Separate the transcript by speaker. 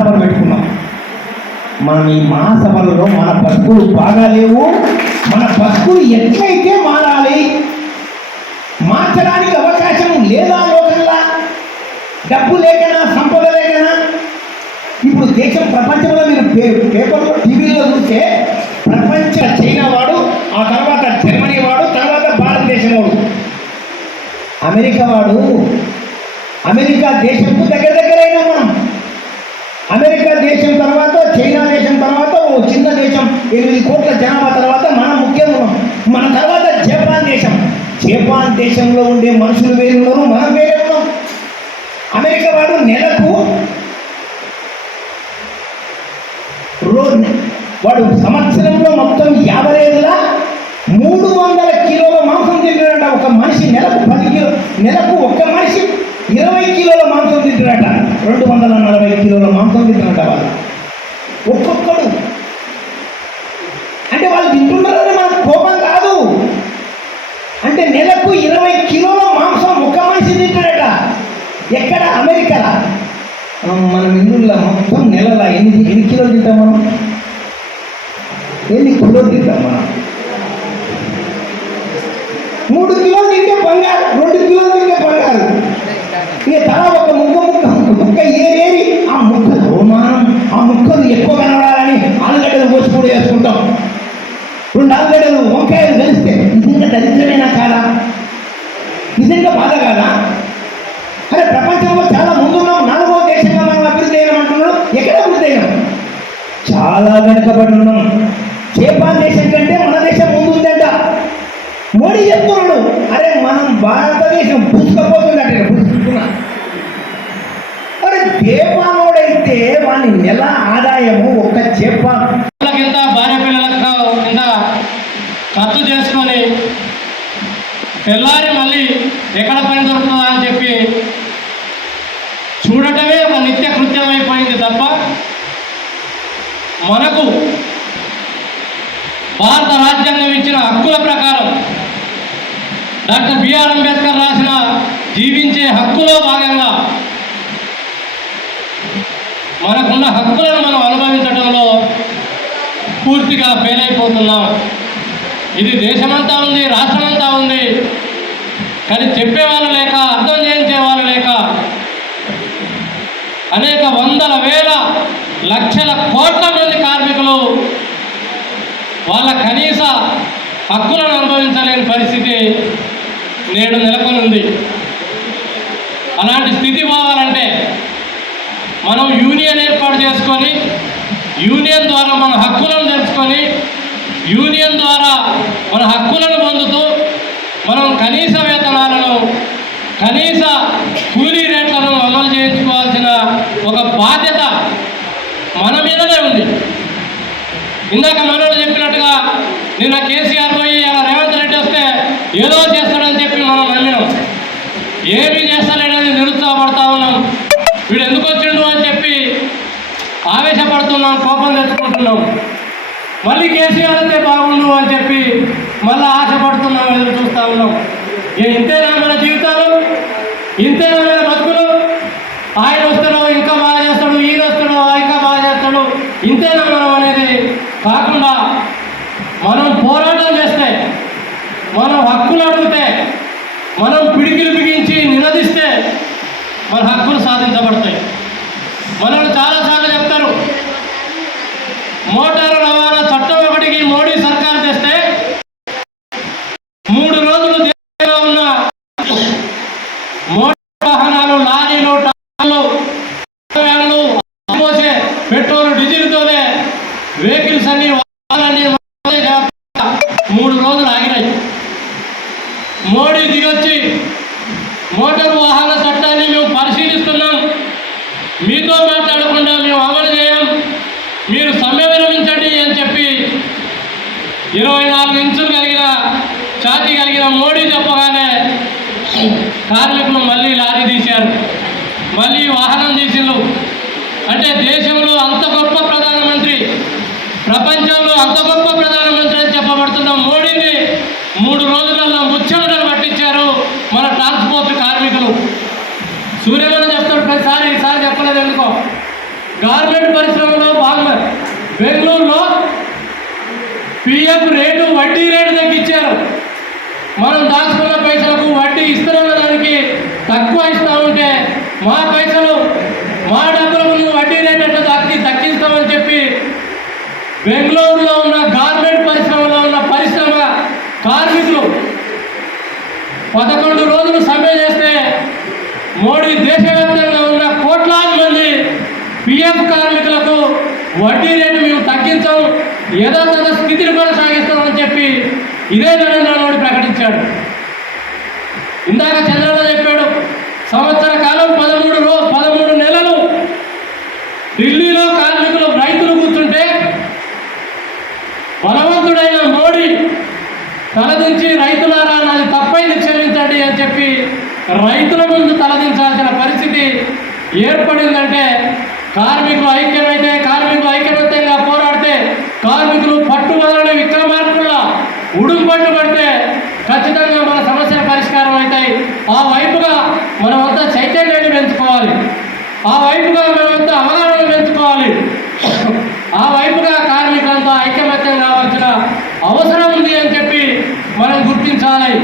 Speaker 1: আবার বেড మనం ఈ మహాసభలలో మన బతుకులు బాగాలేవు మన బతుకులు ఎట్లయితే మారాలి మార్చడానికి అవకాశం లేదా లోకంలో? డబ్బు లేకనా సంపద లేకనా? ఇప్పుడు దేశం ప్రపంచంలో మీరు పే- పేపర్లో టీవీలో చూస్తే ప్రపంచ చైనా వాడు ఆ తర్వాత జర్మనీ వాడు తర్వాత భారతదేశం వాడు. అమెరికా వాడు అమెరికా దేశంకు దగ్గర దగ్గర అమెరికా దేశం తర్వాత చైనా దేశం తర్వాత ఓ చిన్న దేశం ఎనిమిది కోట్ల జనాభా తర్వాత మన ముఖ్యం మన తర్వాత జపాన్ దేశం. జపాన్ దేశంలో ఉండే మనుషులు వేరు ఉన్నారు మనం వేరే ఉన్నాం. అమెరికా వాడు నెలకు రోజు వాడు సంవత్సరంలో మొత్తం యాభై ఐదుల మూడు వందల కిలోల మాంసం తింటాడట ఒక మనిషి నెలకు పది కిలో నెలకు ఒక్క మాంసం రెండు వందల నలభై కిలోల మాంసం తింటాడట వాళ్ళు. ఒక్కొక్కడు. అంటే వాళ్ళు తింటున్నారని మనకు కోపం కాదు. అంటే నెలకు ఇరవై కిలోల మాంసం ఒక్క మనిషి తింటాడట ఎక్కడ? అమెరికా మనం ఇందులో మొత్తం నెలల ఎన్ని ఎన్ని కిలోలు తింటాం మనం? ఎన్ని కిలోలు తింటాం మనం? మూడు కిలోలు తింటే బంగారు రెండు కిలోలు తింటే బంగారు. ఇక తల ఒక ముగ్గు ముక్క ముక్క ఆ ముక్క రోమానం ఆ ముక్కలు ఎక్కువ కనబడాలని ఆలుగడ్డలు కోసి కూడా వేసుకుంటాం. రెండు ఆలుగడ్డలు వంకాయలు కలిస్తే నిజంగా దరిద్రమేనా కాదా? నిజంగా బాధ కాదా? అరే ప్రపంచంలో చాలా ముందున్నాం. నాలుగో దేశంగా మనం అభివృద్ధి అయినాం ఎక్కడ అభివృద్ధి అయినాం చాలా వెనుకబడి ఉన్నాం. జపాన్ దేశం కంటే మన దేశం ముందుందంట. మోడీ చెప్తున్నాడు. అరే మనం భారతదేశం పుచ్చుకపోతుందంటే పుచ్చుకున్నా అరే వాని నెల ఆదాయము ఒక్క
Speaker 2: చేప. కింద భార్య పిల్లల కింద ఖర్చు చేసుకొని తెల్లారి మళ్ళీ ఎక్కడ పని దొరుకుతుందా అని చెప్పి చూడటమే ఒక నిత్య కృత్యం అయిపోయింది తప్ప మనకు భారత రాజ్యాంగం ఇచ్చిన హక్కుల ప్రకారం డాక్టర్ బిఆర్ అంబేద్కర్ రాసిన జీవించే హక్కులో భాగంగా మనకున్న హక్కులను మనం అనుభవించడంలో పూర్తిగా ఫెయిల్ అయిపోతున్నాం. ఇది దేశమంతా ఉంది రాష్ట్రమంతా ఉంది. కానీ చెప్పేవాళ్ళు లేక అర్థం చేయించే వాళ్ళు లేక అనేక వందల వేల లక్షల కోట్ల మంది కార్మికులు వాళ్ళ కనీస హక్కులను అనుభవించలేని పరిస్థితి నేడు నెలకొనుంది. అలాంటి స్థితి పోవాలంటే మనం యూనియన్ ఏర్పాటు చేసుకొని యూనియన్ ద్వారా మన హక్కులను తెలుసుకొని యూనియన్ ద్వారా మన హక్కులను పొందుతూ మనం కనీస వేతనాలను కనీస కూలీ రేట్లను అమలు చేయించుకోవాల్సిన ఒక బాధ్యత మన మీదనే ఉంది. ఇందాక మనోడు చెప్పినట్టుగా నిన్న కేసీఆర్ పోయి అలా రేవంత్ రెడ్డి వస్తే ఏదో చేస్తాడని చెప్పి మనం నమ్మినాం. ఏమీ చేస్తలేడని నిరుత్సాహపడతా ఉన్నాం. వీడు ఎందుకు వచ్చిండు అని చెప్పి ఆవేశపడుతున్నాం కోపం తెచ్చుకుంటున్నాం. మళ్ళీ కేసీఆర్ అయితే బాగుండు అని చెప్పి మళ్ళీ ఆశపడుతున్నాం ఎదురు చూస్తా ఉన్నాం. ఇంతేనా మన జీవితాలు? ఇంతేనా మన బతుకులు? ఆయన వస్తాడో ఇంకా బాగా చేస్తాడు ఈయన వస్తాడు ఇంకా బాగా చేస్తాడు. ఇంతేనా మనం అనేది కాకుండా మనం పోరాటం చేస్తే మనం హక్కులు అడిగితే మనం పిడికిలు బిగించి నినదిస్తే మన హక్కులు సాధించబడతాయి. మనల్ని చాలాసార్లు చెప్తారు. మోటారు రవాణా చట్టం ఒకటికి మోడీ సర్కార్ తెస్తే మూడు రోజులు దేశంలో ఉన్న మోటార్ వాహనాలు లారీలు టాలు వ్యాన్లు మోసే పెట్రోల్ డీజిల్తోనే వెహికల్స్ అన్ని వాహనాన్ని మూడు రోజులు ఆగినాయి. మోడీ దిగొచ్చి మోటార్ వాహన చట్టం మీతో మాట్లాడకుండా మేము అమలు చేయం. మీరు సమ్మె విరమించండి అని చెప్పి ఇరవై నాలుగు ఇంచులు కలిగిన ఛాతీ కలిగిన మోడీ చెప్పగానే కార్మికులు మళ్ళీ లారీ తీశారు. మళ్ళీ వాహనం తీసిండ్రు. అంటే దేశంలో అంత గొప్ప ప్రధానమంత్రి ప్రపంచంలో అంత గొప్ప ప్రధానమంత్రి అని చెప్పబడుతున్న మోడీని మూడు రోజులలో ముచ్చెమటలు పట్టించారు మన ట్రాన్స్పోర్ట్ కార్మికులు. సూర్యమని ఎందుకో? గార్మెంట్ పరిశ్రమలో భాగమే. బెంగళూరులో పిఎఫ్ రేటు వడ్డీ రేటు తగ్గించారు. మనం దాచుకున్న పైసలకు వడ్డీ ఇస్తున్న దానికి తక్కువ ఇస్తా ఉంటే మా పైసలు మా డబ్బులకు నువ్వు వడ్డీ రేట్ ఎట్లా తగ్గి తగ్గిస్తామని చెప్పి బెంగళూరులో ఉన్న గార్మెంట్ పరిశ్రమలో ఉన్న పరిశ్రమ కార్మికులు పదకొండు రోజులు సమ్మె చేస్తే మోడీ దేశవ్యాప్త ఉన్న కోట్లాది మంది పిఎఫ్ కార్మికులకు వడ్డీ రేటు మేము తగ్గించాం యథాతథ స్థితిని కొనసాగిస్తామని చెప్పి ఇదే నరేంద్ర మోడీ ప్రకటించాడు. ఇందాక చంద్రబాబు చెప్పాడు సంవత్సర కాలం పదమూడు రో పదమూడు నెలలు. ఢిల్లీలో కార్మికులు రైతులు కూర్చుంటే బలవంతుడైన మోడీ తలదించి రైతులారా నాది తప్పైంది చెల్లించండి అని చెప్పి రైతుల ముందు తలదించాల్సిన పరిస్థితి ఏర్పడిందంటే కార్మికులు ఐక్యమైతే కార్మికులు ఐక్యమత్యంగా పోరాడితే కార్మికులు పట్టుదలని విక్రమార్కుల ఉడుగుబట్టు పడితే ఖచ్చితంగా మన సమస్యలు పరిష్కారం అవుతాయి. ఆ వైపుగా మనమంతా చైతన్యాన్ని పెంచుకోవాలి. ఆ వైపుగా మనమంతా అవగాహన పెంచుకోవాలి. ఆ వైపుగా కార్మికులంతా ఐక్యమత్యం కావాల్సిన అవసరం ఉంది అని చెప్పి మనం గుర్తించాలి.